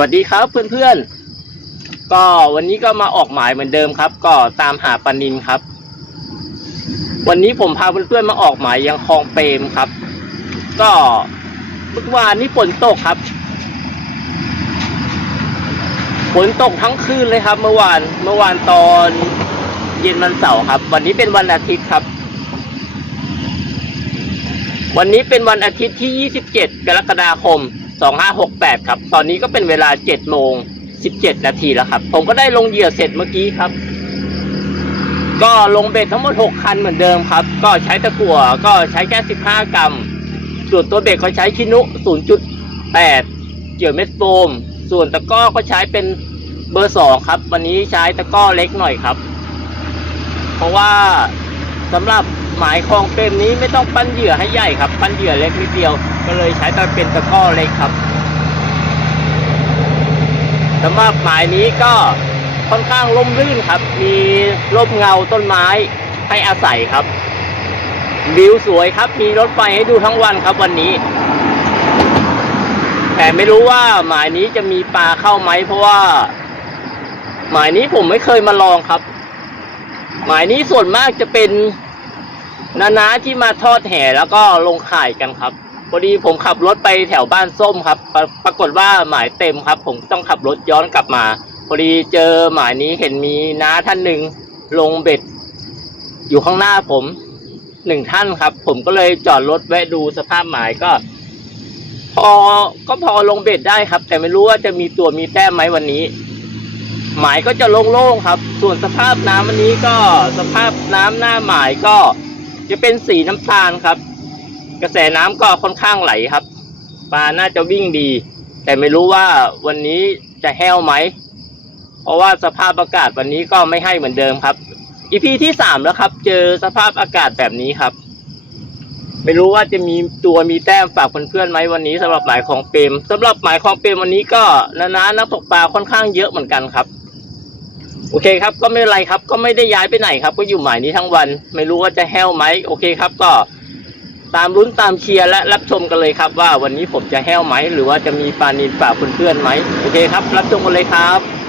วัสดีครับเพื่อนๆ ก็วันนี้ก็มาออกหมายเหมือนเดิมครับ ก็ตามหาปลานินครับ วันนี้ผมพาเพื่อนๆมาออกหมายยังคลองเปรมครับ ก็เมื่อวานนี้ฝนตกครับฝนตกทั้งคืนเลยครับ เมื่อวานเมื่อวานตอนเย็นวันเสาร์ครับ วันนี้เป็นวันอาทิตย์ครับ วันนี้เป็นวันอาทิตย์ที่ 27 กรกฎาคม 2568 ครับ ตอนนี้ก็เป็นเวลา 7 โมง 17 นาทีแล้วครับ ผมก็ได้ลงเหยื่อเสร็จเมื่อกี้ครับ ก็ลงเบ็ดทั้งหมด 6 คันเหมือนเดิมครับ ก็ใช้ตะกั่วก็ใช้แค่ 15 กรัม ส่วนตัวเบ็ดเขาใช้ชินุ 0.8 เกี่ยวเม็ดโฟม ส่วนตะก้อก็ใช้เป็นเบอร์ 2 ครับ วันนี้ใช้ตะก้อเล็กหน่อยครับ เพราะว่าสำหรับ หมายคลองเปรมนี้ไม่ต้องปั้นเหยื่อให้ใหญ่ครับ ปั้นเหยื่อเล็กนิดเดียว ก็เลยใช้ตะเป็นตะก้อเล็กครับสำหรับหมายนี้ก็ค่อนข้างร่มรื่นครับ มีร่มเงาต้นไม้ให้อาศัยครับวิวสวยครับ มีรถไฟให้ดูทั้งวันครับวันนี้ แต่ไม่รู้ว่าหมายนี้จะมีปลาเข้าไหมเพราะว่า หมายนี้ผมไม่เคยมาลองครับ หมายนี้ส่วนมากจะเป็น นานาที่มาทอดแห่แล้วก็ลงข่ายกันครับพอดีผมขับรถไปแถวบ้านส้มครับปรปรากฏว่าหมายเต็มครับ ผมต้องขับรถย้อนกลับมา พอดีเจอหมายนี้เห็นมีน้าท่านหนึ่งลงเบ็ด อยู่ข้างหน้าผมหนึ่งท่านครับ ผมก็เลยจอดรถแวะดูสภาพหมายก็ พอก็พอลงเบ็ดได้ครับ แต่ไม่รู้ว่าจะมีตัวมีแต้มไหมวันนี้ หมายก็จะโล่งๆครับ ส่วนสภาพน้ำวันนี้ก็สภาพน้ำหน้าหมายก็ จะเป็นสีน้ำตาลครับ กระแสน้ำก็ค่อนข้างไหลครับปลาน่าจะวิ่งดี แต่ไม่รู้ว่าวันนี้จะแห้วไหม เพราะว่าสภาพอากาศวันนี้ก็ไม่ให้เหมือนเดิมครับอีพีที่สามแล้วครับ เจอสภาพอากาศแบบนี้ครับ ไม่รู้ว่าจะมีตัวมีแต้มฝากเพื่อนๆไหมวันนี้สำหรับหมายของเปรมสำหรับหมายของเปรมวันนี้ก็นานานักตกปลาค่อนข้างเยอะเหมือนกันครับ โอเคครับ ก็ไม่เป็นไรครับ ก็ไม่ได้ย้ายไปไหนครับ ก็อยู่หมายนี้ทั้งวัน ไม่รู้ว่าจะแห้วไหมโอเคครับ ก็ตามลุ้นตามเชียร์และรับชมกันเลยครับ ว่าวันนี้ผมจะแห้วไหมหรือว่าจะมีปลานินฝากเพื่อนๆไหมโอเคครับ รับชมกันเลยครับ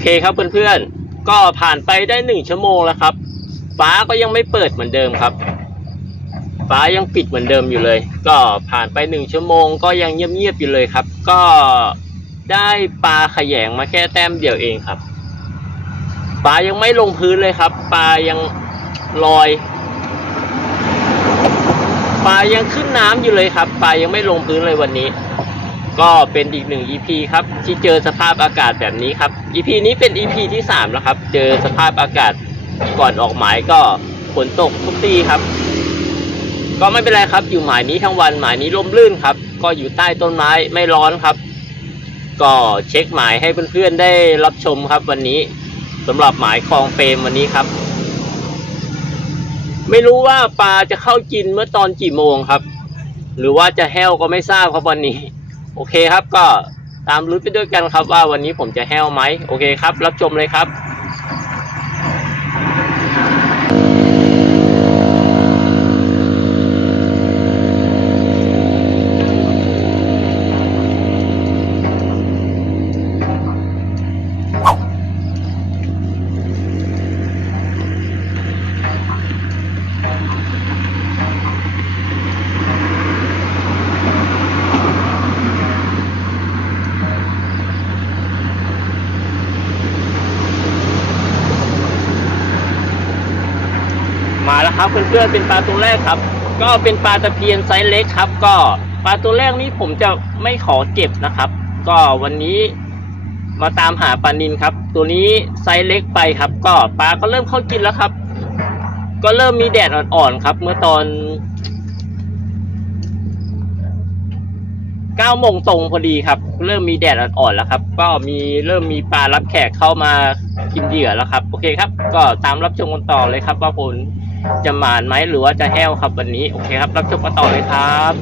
เคครับเพื่อนๆ ก็ผ่านไปได้หนึ่งชั่วโมงแล้วครับ ฟ้าก็ยังไม่เปิดเหมือนเดิมครับ ฟ้ายังปิดเหมือนเดิมอยู่เลย ก็ผ่านไปหนึ่งชั่วโมงก็ยังเงียบๆอยู่เลยครับ ก็ได้ปลาขยงมาแค่แต้มเดียวเองครับ ปลายังไม่ลงพื้นเลยครับ ปลายังลอย ปลายังขึ้นน้ำอยู่เลยครับ ปลายังไม่ลงพื้นเลยวันนี้ ก็เป็นอีกหนึ่ง EP ครับ ที่เจอสภาพอากาศแบบนี้ครับ EP นี้เป็น EP ที่สามแล้วครับ เจอสภาพอากาศก่อนออกหมายก็ฝนตกทุกทีครับ ก็ไม่เป็นไรครับ อยู่หมายนี้ทั้งวันหมายนี้ร่มรื่นครับ ก็อยู่ใต้ต้นไม้ไม่ร้อนครับ ก็เช็คหมายให้เพื่อนๆได้รับชมครับ วันนี้สำหรับหมายคลองเฟรมวันนี้ครับ ไม่รู้ว่าปลาจะเข้ากินเมื่อตอนกี่โมงครับ หรือว่าจะแห้วก็ไม่ทราบครับวันนี้ โอเคครับก็ตามลุ้นไปด้วยกันครับว่าวันนี้ผมจะแห้วไหมโอเคครับ รับชมเลยครับ เพื่อนเป็นปลาตัวแรกครับ ก็เป็นปลาตะเพียนไซส์เล็กครับ ก็ปลาตัวแรกนี้ผมจะไม่ขอเก็บนะครับ ก็วันนี้มาตามหาปลานินครับ ตัวนี้ไซส์เล็กไปครับ ก็ปลาก็เริ่มเข้ากินแล้วครับ ก็เริ่มมีแดดอ่อนๆครับ เมื่อตอนเก้าโมงตรงพอดีครับ เริ่มมีแดดอ่อนๆแล้วครับ ก็มีเริ่มมีปลารับแขกเข้ามากินเหยื่อแล้วครับ โอเคครับ ก็ตามรับชมกันต่อเลยครับว่าผล จะหมานไหมหรือว่าจะแห้วครับวันนี้ โอเคครับ รับชมกันต่อเลยครับ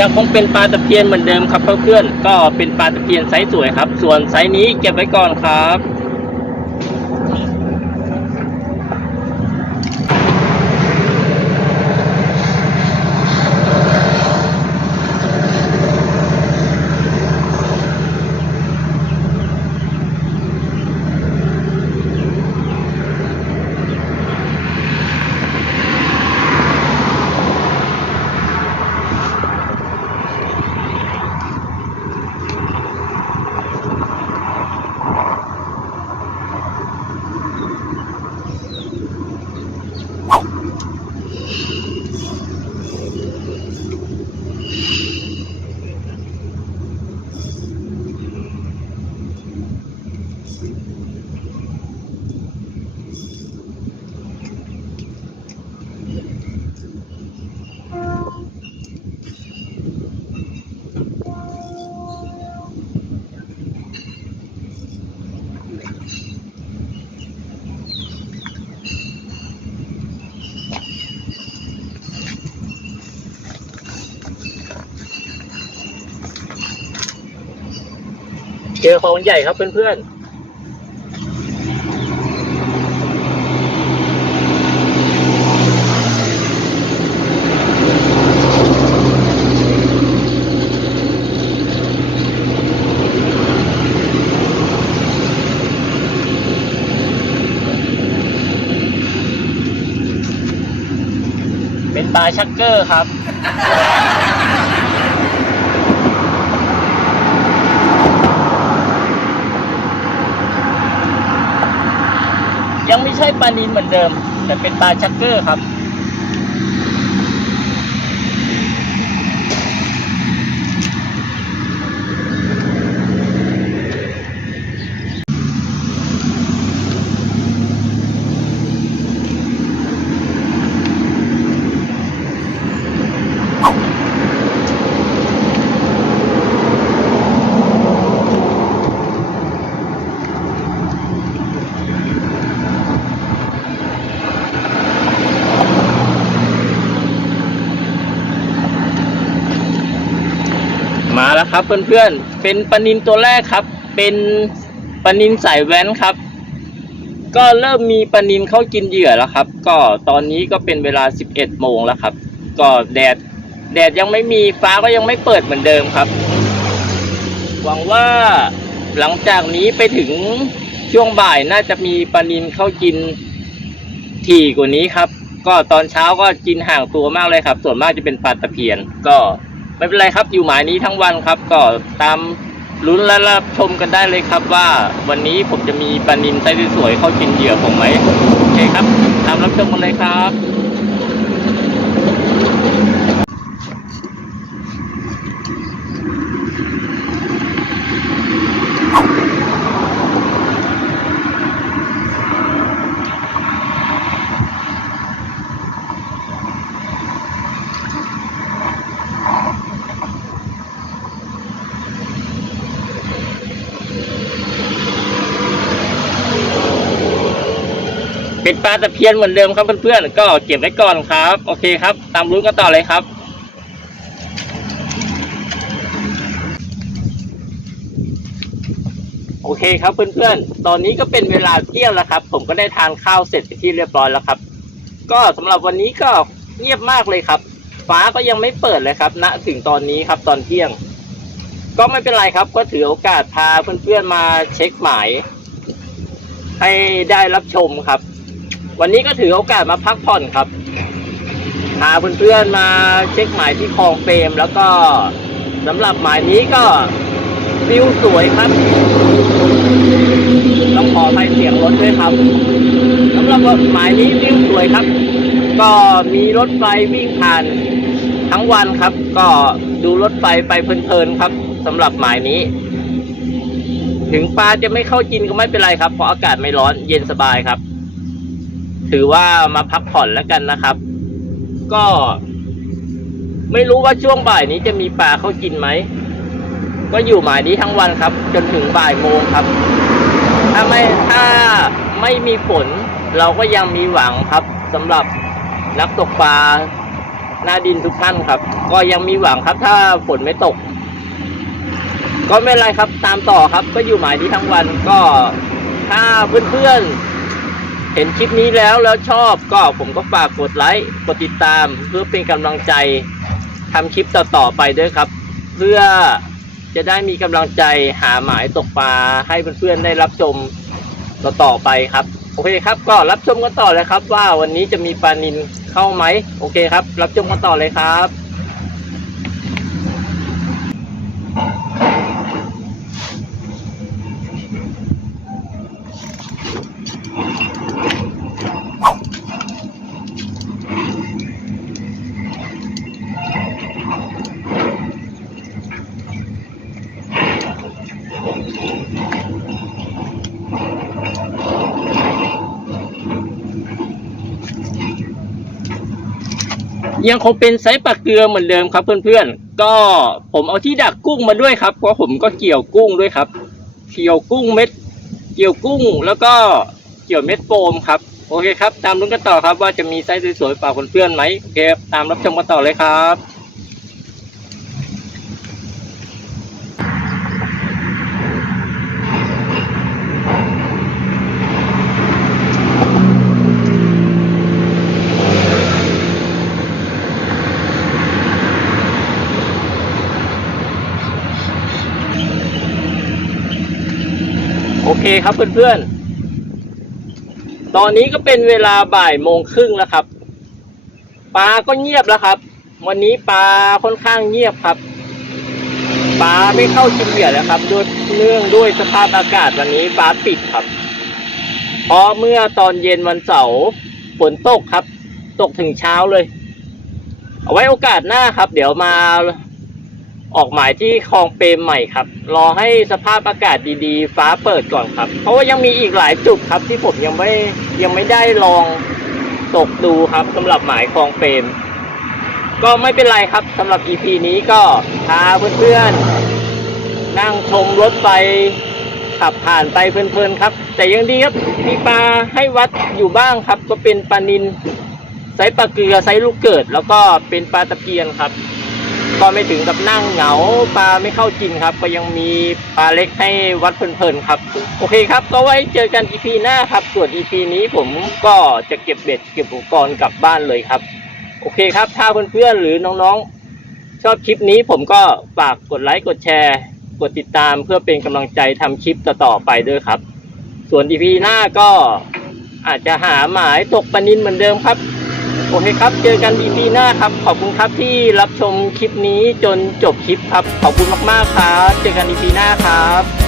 ยังคงเป็นปลาตะเพียนเหมือนเดิมครับเพื่อนๆก็เป็นปลาตะเพียนไซส์สวยครับ ส่วนไซส์นี้เก็บไว้ก่อนครับ เจอของใหญ่ครับเพื่อนๆ ชักเกอร์ครับ ยังไม่ใช่ปลานินเหมือนเดิม แต่เป็นปลาชักเกอร์ครับ เพื่อนๆ เป็นปลานินตัวแรกครับ เป็นปลานินสายแว้นครับ ก็เริ่มมีปลานินเข้ากินเหยื่อแล้วครับ ก็ตอนนี้ก็เป็นเวลา 11 โมงแล้วครับ ก็แดดแดดยังไม่มีฟ้าก็ยังไม่เปิดเหมือนเดิมครับ หวังว่าหลังจากนี้ไปถึงช่วงบ่ายน่าจะมีปลานินเข้ากินถี่กว่านี้ครับ ก็ตอนเช้าก็กินห่างตัวมากเลยครับ ส่วนมากจะเป็นปลาตะเพียนก็ ไม่เป็นไรครับอยู่หมายนี้ทั้งวันครับ ก็ตามลุ้นและรับชมกันได้เลยครับว่าวันนี้ผมจะมีปลานิลไซส์สวยๆเข้ากินเหยื่อผมไหมโอเคครับตามรับชมกันเลยครับ เป็นปลาตะเพียนเหมือนเดิมครับเพื่อนๆก็เก็บไว้ก่อนครับ โอเคครับ ตามรู้กันต่อเลยครับโอเคครับเพื่อนๆ ตอนนี้ก็เป็นเวลาเที่ยงแล้วครับ ผมก็ได้ทานข้าวเสร็จไปที่เรียบร้อยแล้วครับ ก็สำหรับวันนี้ก็เงียบมากเลยครับ ฟ้าก็ยังไม่เปิดเลยครับณถึงตอนนี้ครับตอนเที่ยง ก็ไม่เป็นไรครับ ก็ถือโอกาสพาเพื่อนๆมาเช็คหมาย ให้ได้รับชมครับ วันนี้ก็ถือโอกาสมาพักผ่อนครับพาเพื่อนๆมาเช็คหมายที่คลองเปรมแล้วก็สำหรับหมายนี้ก็วิวสวยครับต้องขอให้เสียงรถด้วยครับสำหรับหมายนี้วิวสวยครับ ก็มีรถไฟวิ่งผ่านทั้งวันครับ ก็ดูรถไฟไปเพลินๆครับสำหรับหมายนี้ ถึงปลาจะไม่เข้ากินก็ไม่เป็นไรครับ เพราะอากาศไม่ร้อนเย็นสบายครับ ถือว่ามาพักผ่อนแล้วกันนะครับ ก็ ไม่รู้ว่าช่วงบ่ายนี้จะมีปลาเข้ากินไหม ก็อยู่หมายนี้ทั้งวันครับ จนถึงบ่ายโมงครับ ถ้าไม่ถ้าไม่มีฝนเราก็ยังมีหวังครับสำหรับนักตกปลาหน้าดินทุกท่านครับ ก็ยังมีหวังครับ ถ้าฝนไม่ตก ก็ไม่เป็นไรครับ ตามต่อครับ ก็อยู่หมายนี้ทั้งวันก็ถ้าเพื่อนๆ เห็นคลิปนี้แล้วแล้วชอบก็ผมก็ฝากกดไลค์กดติดตามเพื่อเป็นกำลังใจทำคลิปต่อๆไปด้วยครับ เพื่อจะได้มีกำลังใจหาหมายตกปลาให้เพื่อนๆได้รับชมต่อๆไปครับ โอเคครับ ก็รับชมกันต่อเลยครับ ว่าวันนี้จะมีปลานินเข้าไหมโอเคครับ รับชมกันต่อเลยครับ ยังคงเป็นไซส์ปลาเกลือเหมือนเดิมครับเพื่อนๆ ก็ผมเอาที่ดักกุ้งมาด้วยครับ เพราะผมก็เกี่ยวกุ้งด้วยครับ เกี่ยวกุ้งเม็ด เกี่ยวกุ้งแล้วก็เกี่ยวเม็ดโฟมครับ โอเคครับ ตามลุ้นกันต่อครับว่าจะมีไซส์สวยๆเปล่าเพื่อนๆไหมโอเคครับตามรับชมกันต่อเลยครับ เคครับเพื่อนๆ ตอนนี้ก็เป็นเวลาบ่ายโมงครึ่งแล้วครับ ปลาก็เงียบแล้วครับ วันนี้ปลาค่อนข้างเงียบครับ ปลาไม่เข้าชิมเหยื่อแล้วครับด้วยเนื่องด้วยสภาพอากาศวันนี้ฟ้าปิดครับเพราะเมื่อตอนเย็นวันเสาร์ฝนตกครับ ตกถึงเช้าเลย เอาไว้โอกาสหน้าครับ เดี๋ยวมา ออกหมายที่คลองเปรมใหม่ครับ รอให้สภาพอากาศดีๆ ฟ้าเปิดก่อนครับ เพราะว่ายังมีอีกหลายจุดครับ ที่ผมยังไม่ยังไม่ได้ลองตกดูครับสำหรับหมายคลองเปรมก็ไม่เป็นไรครับสำหรับ EP นี้ก็พาเพื่อนๆ นั่งชมรถไฟขับผ่านไปเพลินๆครับ แต่ยังดีครับมีปลาให้วัดอยู่บ้างครับ ก็เป็นปลานินไซปลาเกลือไซลูกเกิด แล้วก็เป็นปลาตะเพียนครับ ก็ไม่ถึงกับนั่งเหงาปลาไม่เข้ากินครับ ก็ยังมีปลาเล็กให้วัดเพลินๆครับ โอเคครับ ก็ไว้เจอกัน EP หน้าครับ ส่วน EP นี้ผมก็จะเก็บเบ็ดเก็บอุปกรณ์กลับบ้านเลยครับ โอเคครับ ถ้าเพื่อนๆหรือน้องๆ ชอบคลิปนี้ผมก็ฝากกดไลค์กดแชร์ กดติดตามเพื่อเป็นกำลังใจทำคลิปต่อๆไปด้วยครับ ส่วน EP หน้าก็อาจจะหาหมายตกปลานินเหมือนเดิมครับ โอเคครับ เจอกัน EP หน้าครับ ขอบคุณครับที่รับชมคลิปนี้จนจบคลิปครับ ขอบคุณมากๆครับ เจอกัน EP หน้าครับ